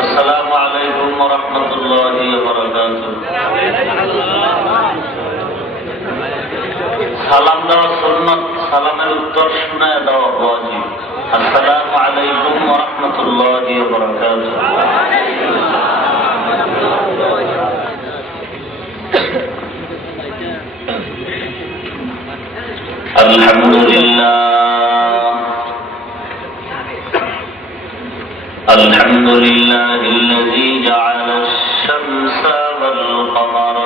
السلام عليكم ورحمة الله وبركاته সালাম দেওয়া সুন্নত সালামের উত্তর শোনায় দেওয়া ওয়াজিব আসসালামু আলাইকুম ورحمة الله وبركاته. الحمد لله. الحمد لله الذي جعل الشمس والقمر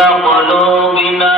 i'm gonna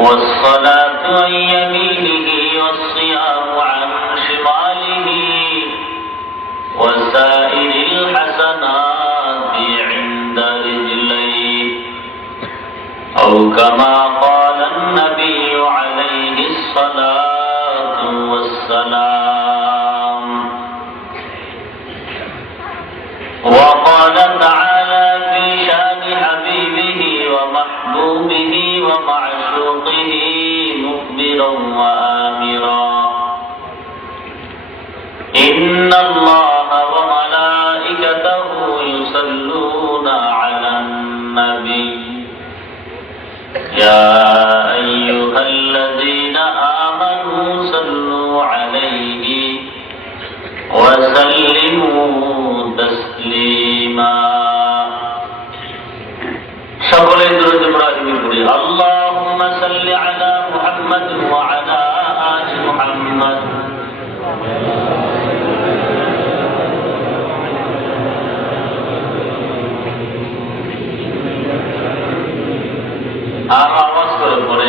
والصلاة عن يمينه والصيام عن شماله وسائر الحسنات عند رجليه. أو كما قال النبي عليه الصلاة والسلام. وقال تعالى في شان حبيبه ومحبوبه ومعشوقه مخبرا وآمرا إن الله وملائكته يصلون على النبي يا أيها الذين آمنوا صلوا عليه وسلموا تسليما সকলে দুরুদ ইব্রাহিম পড়ি আল্লাহুম্মা সাল্লি আলা মুহাম্মদ ওয়া আলা আলি মুহাম্মদ আর আওয়াজ করে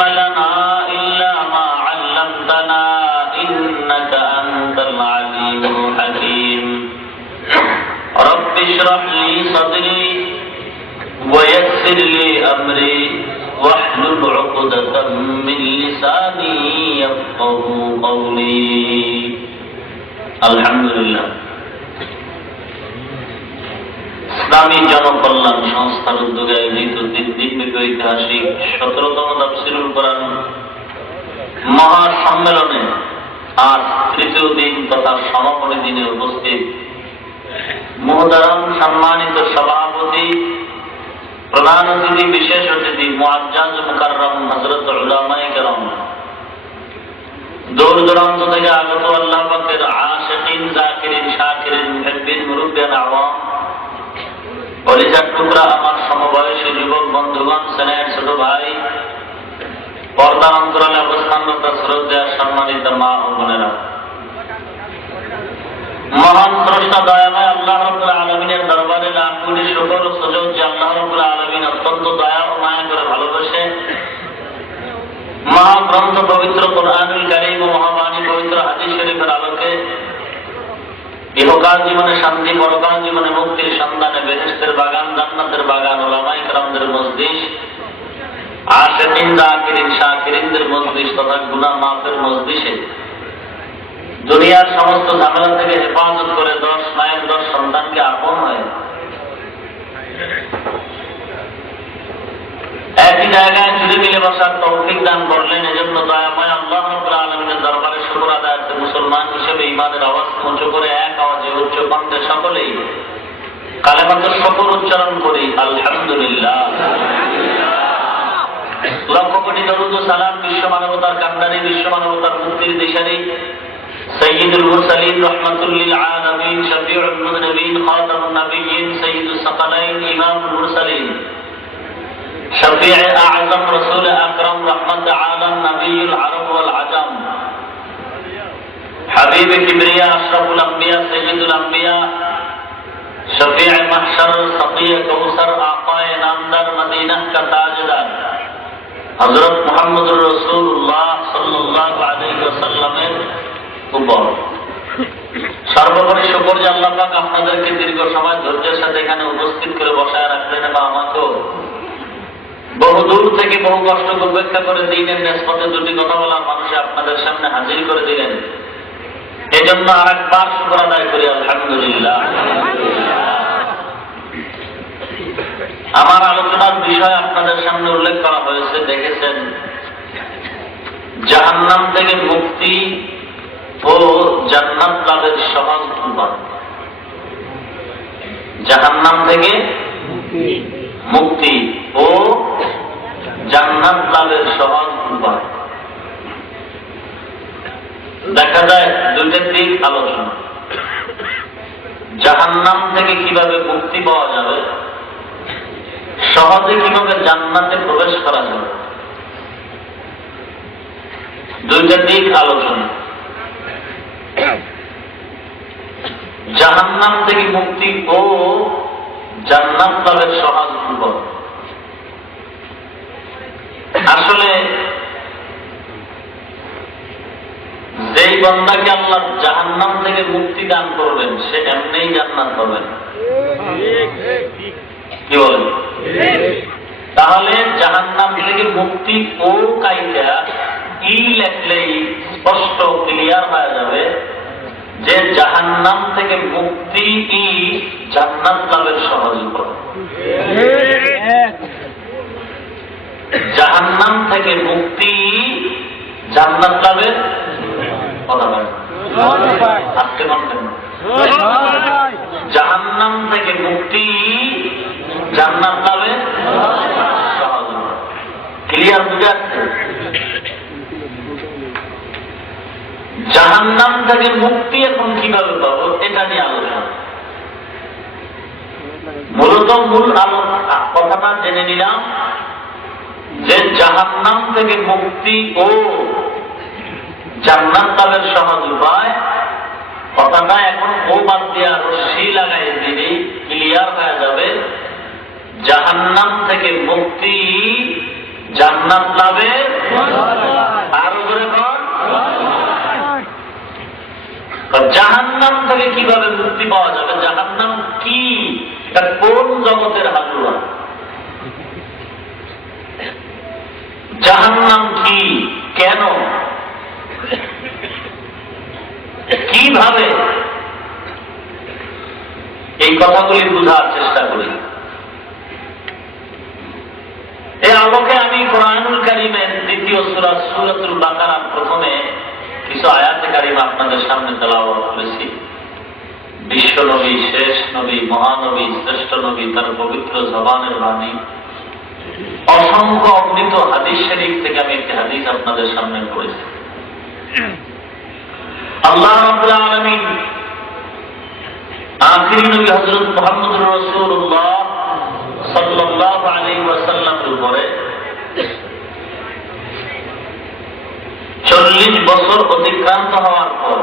علم لنا إلا ما علمتنا إنك أنت العليم الحكيم رب اشرح لي صدري ويسر لي أمري واحلل عقدة من لساني يفقه قولي الحمد لله ইসলামী জনকল্যাণ সংস্থার উদ্যোগে আয়োজিত তিন দিনব্যাপী ঐতিহাসিক সতেরোতম তাফসিরুল কোরআন মহা সম্মেলনে আজ তৃতীয় দিন তথা সমাপনী দিনে উপস্থিত। মোহতারাম সম্মানিত সভাপতি, প্রধান অতিথি, বিশেষ অতিথি, মুআজ্জাজ মুকাররম হযরত উলামায়ে কেরাম। দূর দূরান্ত থেকে আগত আল্লাহ পাকের আশিকিন, জাকিরিন, শাকিরিন, মুহিব্বিন, মুরুব্বিয়ান, আওয়াম মহান আল্লাহ আলমিনের দরবারে অত্যন্ত মহাগ্রন্থ পবিত্র কোরআনুল কারীম ও মহাবাণী পবিত্র হাদিস শরীফের আলোকে ইহকাল জীবনে শান্তি পরকাল জীবনে মুক্তির সন্ধানে বেহেস্তের বাগান, জান্নাতের বাগান ওলামাই কালামদের মসজিদ মসজিদ তথা গুনা মাফের মসজিদে। দুনিয়ার সমস্ত ঝামেলা থেকে হেফাজত করে দশ মায়ের দশ সন্তানকে আপন হয়। একই জায়গায় ছুটে মিলে বসার তৌফিক দান করলেন। এজন্য দয়াময় আল্লাহ দরবারে আদায় মুসলমান হিসেবে ইমানের অবস্থা উঁচু করে এক আওয়াজে উচ্চ কণ্ঠে সকলেই কালেমাত্র শকর উচ্চারণ করি আলহামদুলিল্লাহ লক্ষ কোটি দরুদ ও সালাম বিশ্ব মানবতার কান্ডারি বিশ্ব মানবতার মুক্তির দিশারি سيد المرسلين رحمة للعالمين شفيع المذنبين خاتم النبيين سيد الثقلين إمام المرسلين شفيع أعظم رسول أكرم رحمة عالم نبي العرب والعجم হাবিবে কিবরিয়া আশরাফুল আম্বিয়া সৈয়দুল আম্বিয়া শফিয়া মাহশার সফিয়ে কৌসার আপায় নামদার মদিনা কা তাজদার হযরত মুহাম্মদুর রাসূলুল্লাহ সাল্লাল্লাহু আলাইহি ওয়াসাল্লামের উপর। সর্বোপরি শুকর যে আল্লাহ পাক আপনাদেরকে দীর্ঘ সময় ধৈর্যের সাথে এখানে উপস্থিত করে বসায় রাখলেন বা আমাকেও বহু দূর থেকে বহু কষ্ট উপেক্ষা করে দিনের নেসপথে দুটি কথা বলা মানুষে আপনাদের সামনে হাজির করে দিলেন। এজন্য আর একবার শুক্র আদায় করি, আলহামদুলিল্লাহ। আমার আলোচনার বিষয় আপনাদের সামনে উল্লেখ করা হয়েছে, দেখেছেন? জাহান্নাম থেকে মুক্তি ও জান্নাত লাভের সহজ উপায়। জাহান্নাম থেকে মুক্তি ও জান্নাত লাভের সহজ উপায় দেখা দিক আলোচনা। জাহান্নাম থেকে কীভাবে মুক্তি পাওয়া যাবে? সহজে কীভাবে জান্নাতে প্রবেশ করা যাবে? দুইটা দিক আলোচনা। জাহান্নাম থেকে মুক্তি ও জান্নাত লাভের সহজ আসলে বন্দাকে আল্লাহ জাহান্নাম থেকে মুক্তি দান করবেন, সে এমনিই জান্নাত পাবেন। কি বলেন? তাহলে জাহান্নাম থেকে মুক্তি ও কাইটা ই লেখলেই স্পষ্ট ক্লিয়ার হয়ে যাবে যে জাহান্নাম থেকে মুক্তি ই জান্নাত লাভের সহজ উপায় জাহান্নাম থেকে মুক্তি জান্নাত লাভের জাহান্নাম থেকে মুক্তি জান্নাত সহজ ক্লিয়ার বুঝে আসছে জাহান্নাম থেকে মুক্তি এখন কীভাবে পাবো? এটা নিয়ে আলোচনা। মূলত মূল কথাটা জেনে নিলাম যে জাহান্নাম থেকে মুক্তি ও জান্নাত লাভের সহজ উপায় কথাটা এখন ও বাদ দিয়া রশ্মি লাগাই দিলে ক্লিয়ার হয়ে যাবে। জাহান্নাম থেকে মুক্তি জান্নাত লাভের আরও করে জাহান্নাম থেকে কীভাবে মুক্তি পাওয়া যাবে? জাহান্নাম কি? এটা কোন জগতের হাতুয়া জাহান্নাম কি? কেন? কীভাবে? এই কথাগুলি বোঝার চেষ্টা করি। এই আলোকে আমি কোরআনুল কারিমের দ্বিতীয় সুরা সুরাতুল বাকারার প্রথমে কিছু আয়াতে কারিম আপনাদের সামনে তেলাওয়াত করেছি। বিশ্ব নবী, শেষ নবী, মহানবী, শ্রেষ্ঠ নবী, তার পবিত্র জবানের বাণী। অসংখ্য অমৃত হাদিস শরীফ থেকে আমি একটি হাদিস আপনাদের সামনে করেছি আল্লাহ রাব্বুল আলামিন আখিরি নবী হযরত মুহাম্মদুর রাসূলুল্লাহ সাল্লাল্লাহু আলাইহি ওয়াসাল্লামের উপরে চল্লিশ বছর অতিক্রান্ত হওয়ার পর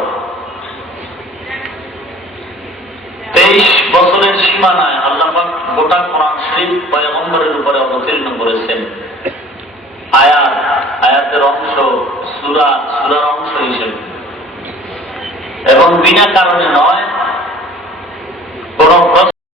তেইশ বছরের সীমানায় আল্লাহ পাক গোটা কোরআন শরীফ পয়গম্বরের উপরে অবতীর্ণ করেছেন। আয়াত, আয়াতের অংশ, সুরা, সুরার অংশ হিসেবে। এবং বিনা কারণে নয় কোন